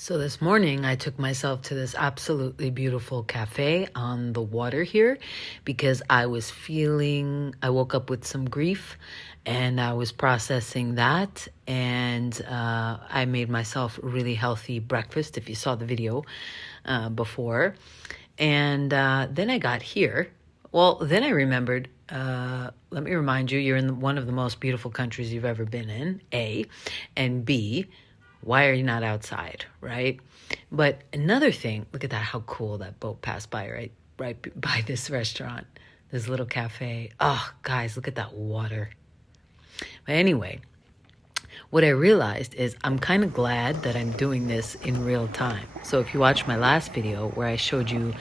So this morning I took myself to this absolutely beautiful cafe on the water here because I woke up with some grief and I was processing that, and I made myself a really healthy breakfast, if you saw the video before. And then I got here. Well, then I remembered, let me remind you, you're in one of the most beautiful countries you've ever been in, A, and B, why are you not outside, right? But another thing, look at that, how cool that boat passed by, right by this restaurant, this little cafe. Oh, guys, look at that water. But anyway, what I realized is I'm kind of glad that I'm doing this in real time. So if you watched my last video where I showed you,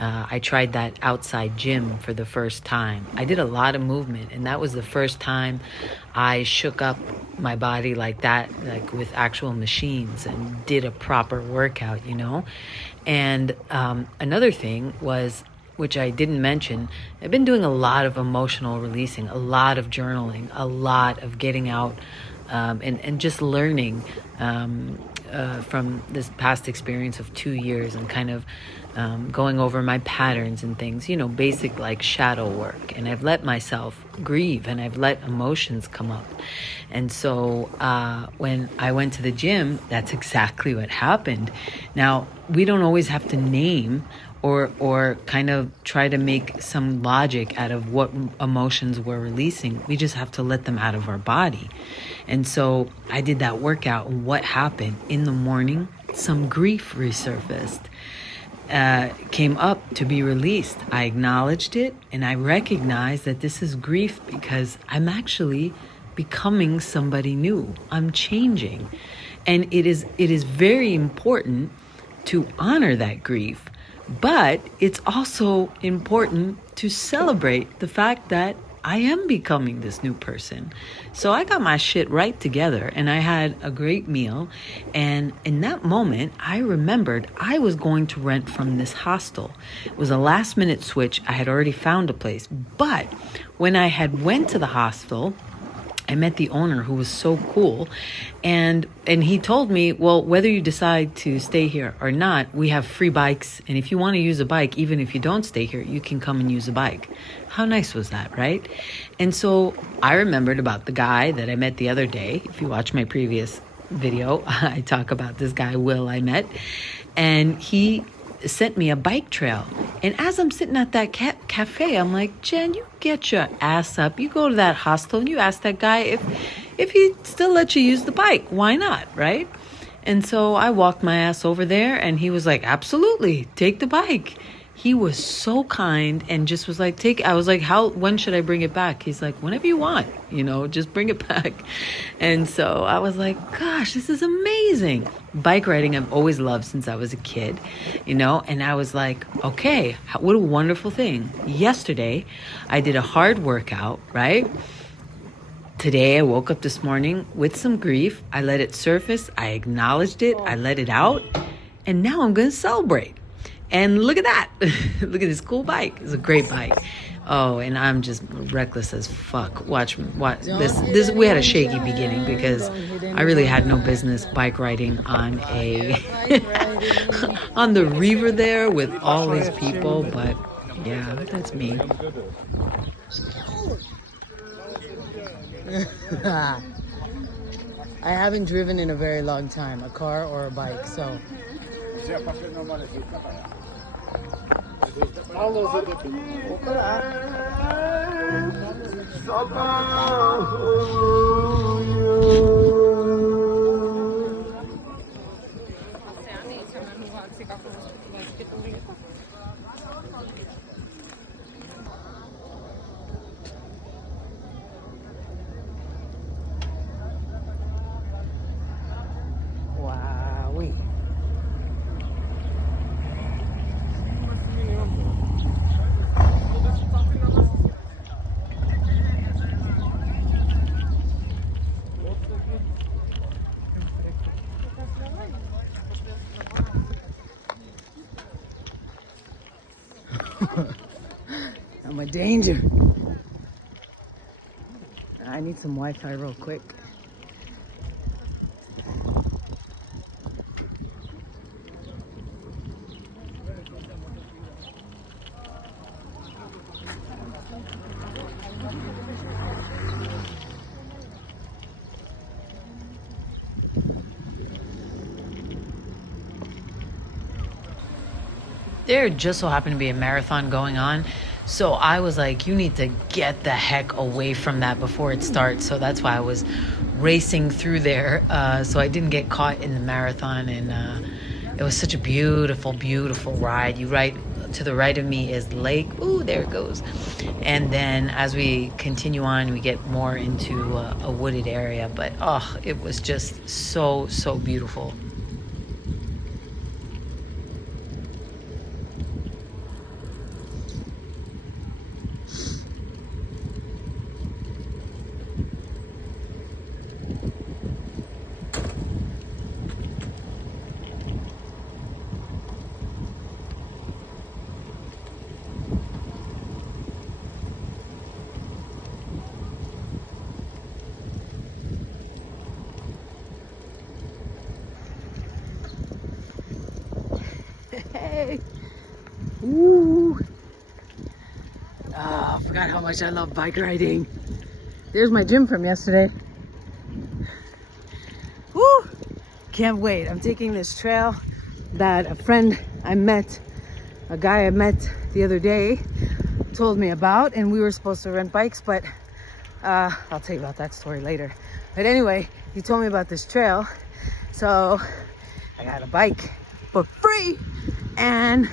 I tried that outside gym for the first time. I did a lot of movement, and that was the first time I shook up my body like that, like with actual machines, and did a proper workout, you know? And another thing was, which I didn't mention, I've been doing a lot of emotional releasing, a lot of journaling, a lot of getting out and just learning from this past experience of 2 years, and kind of going over my patterns and things, you know, basic like shadow work. And I've let myself grieve, and I've let emotions come up. And so when I went to the gym, that's exactly what happened. Now, we don't always have to name or kind of try to make some logic out of what emotions we're releasing. We just have to let them out of our body. And so I did that workout, and what happened? In the morning, some grief resurfaced, came up to be released. I acknowledged it, and I recognized that this is grief because I'm actually becoming somebody new. I'm changing. And it is very important to honor that grief. But it's also important to celebrate the fact that I am becoming this new person. So I got my shit right together, and I had a great meal. And in that moment, I remembered I was going to rent from this hostel. It was a last minute switch. I had already found a place. But when I had went to the hostel, I met the owner, who was so cool, and he told me, well, whether you decide to stay here or not, we have free bikes, and if you want to use a bike, even if you don't stay here, you can come and use a bike. How nice was that, right? And so I remembered about the guy that I met the other day. If you watch my previous video, I talk about this guy, Will, I met, and he sent me a bike trail. And as I'm sitting at that cafe, I'm like, Jen, you get your ass up. You go to that hostel and you ask that guy if he still lets you use the bike. Why not, right? And so I walked my ass over there, and he was like, absolutely, take the bike. He was so kind and just was like, I was like, when should I bring it back? He's like, whenever you want, just bring it back. And so I was like, gosh, this is amazing. Bike riding I've always loved since I was a kid, and I was like, okay, what a wonderful thing. Yesterday, I did a hard workout, right? Today, I woke up this morning with some grief. I let it surface. I acknowledged it. I let it out. And now I'm going to celebrate. And look at that. Look at this cool bike. It's a great bike. Oh, and I'm just reckless as fuck. Watch this. We had a shaky beginning because I really had no business bike riding on on the river there with all these people. But yeah, that's me. I haven't driven in a very long time, a car or a bike, so. Wowee. I'm a danger. I need some Wi-Fi real quick. There just so happened to be a marathon going on. So I was like, you need to get the heck away from that before it starts. So that's why I was racing through there. So I didn't get caught in the marathon. And it was such a beautiful, beautiful ride. You right to the right of me is Lake. Ooh, there it goes. And then as we continue on, we get more into a wooded area. But oh, it was just so, so beautiful. Hey. Ooh. Oh, I forgot how much I love bike riding. There's my gym from yesterday. Woo! Can't wait. I'm taking this trail that a guy I met the other day told me about, and we were supposed to rent bikes, but I'll tell you about that story later. But anyway, he told me about this trail, so I got a bike for free and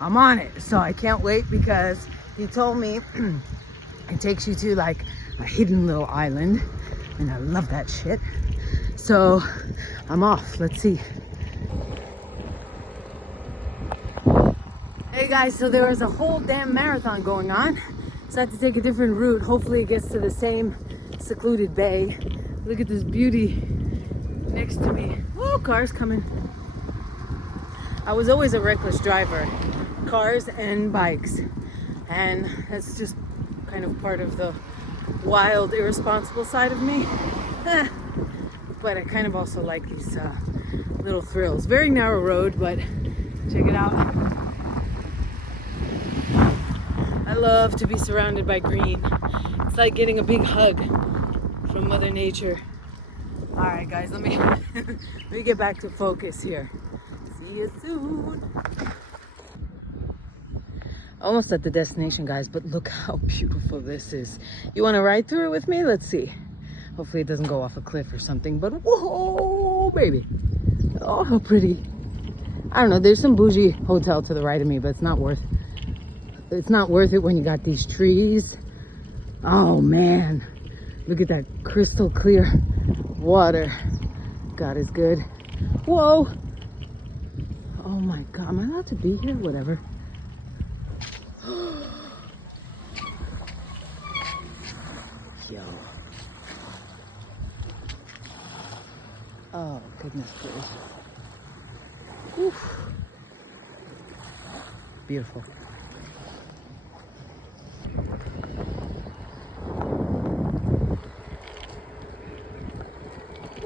I'm on it. So I can't wait because he told me it takes you to like a hidden little island, and I love that shit. So I'm off. Let's see. Hey guys, so there was a whole damn marathon going on, so I had to take a different route. Hopefully it gets to the same secluded bay. Look at this beauty next to me. Whoa, cars coming. I was always a reckless driver, cars and bikes, and that's just kind of part of the wild, irresponsible side of me. But I kind of also like these little thrills. Very narrow road, but check it out. I love to be surrounded by green. It's like getting a big hug from Mother Nature. All right, guys, let me get back to focus here. See you soon. Almost at the destination, guys, but look how beautiful this is. You want to ride through it with me? Let's see. Hopefully it doesn't go off a cliff or something, but whoa, baby. Oh, how pretty. I don't know, there's some bougie hotel to the right of me, but it's not worth it when you got these trees. Oh man, look at that crystal clear water. God is good. Whoa. Oh my God, am I allowed to be here? Whatever. Yo. Oh, goodness gracious. Oof. Beautiful.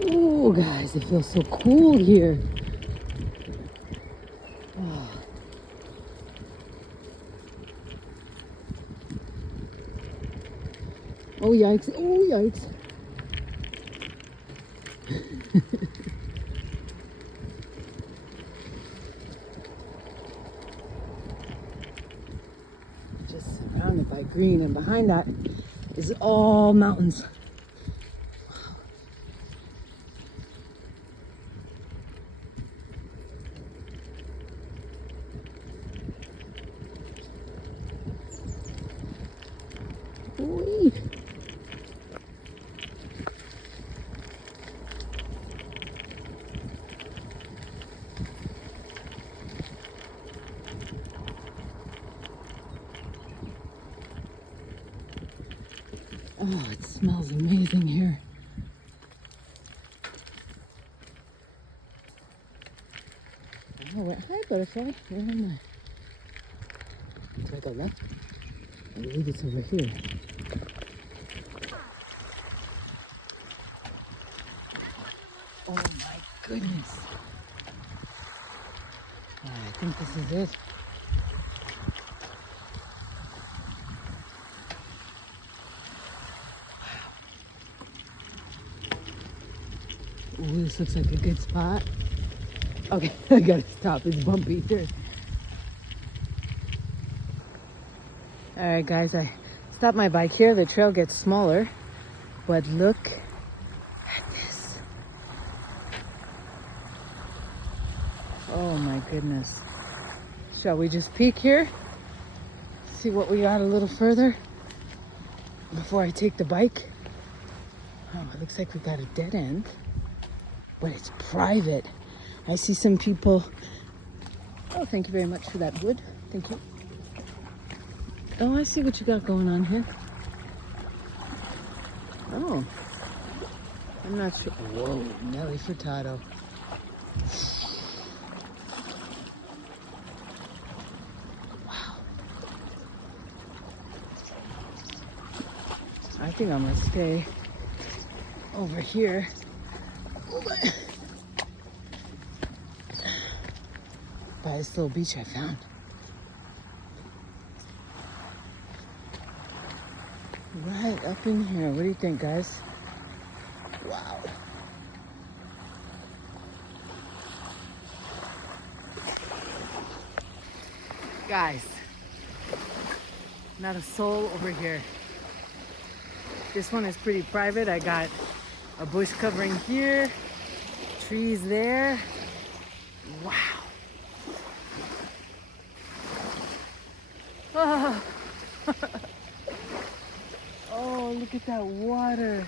Oh, guys, it feels so cool here. Oh. Oh, yikes. Oh, yikes. Just surrounded by green, and behind that is all mountains. Whee. Oh, it smells amazing here. Oh, hi, butterfly. Where am I? Do I go left? I believe it's over here. Oh my goodness. I think this is it. Ooh, this looks like a good spot. Okay, I gotta stop. It's bumpy here. All right, guys, I stopped my bike here. The trail gets smaller, but look at this. Oh my goodness. Shall we just peek here? See what we got a little further before I take the bike? Oh, it looks like we got a dead end, but it's private. I see some people. Oh, thank you very much for that wood. Thank you. Oh, I see what you got going on here. Oh, I'm not sure. Whoa, Nelly Furtado. Wow. I think I'm gonna stay over here by this little beach I found. Right up in here. What do you think, guys? Wow. Guys, not a soul over here. This one is pretty private. I got a bush covering here, trees there. Wow. Oh. Oh, look at that water.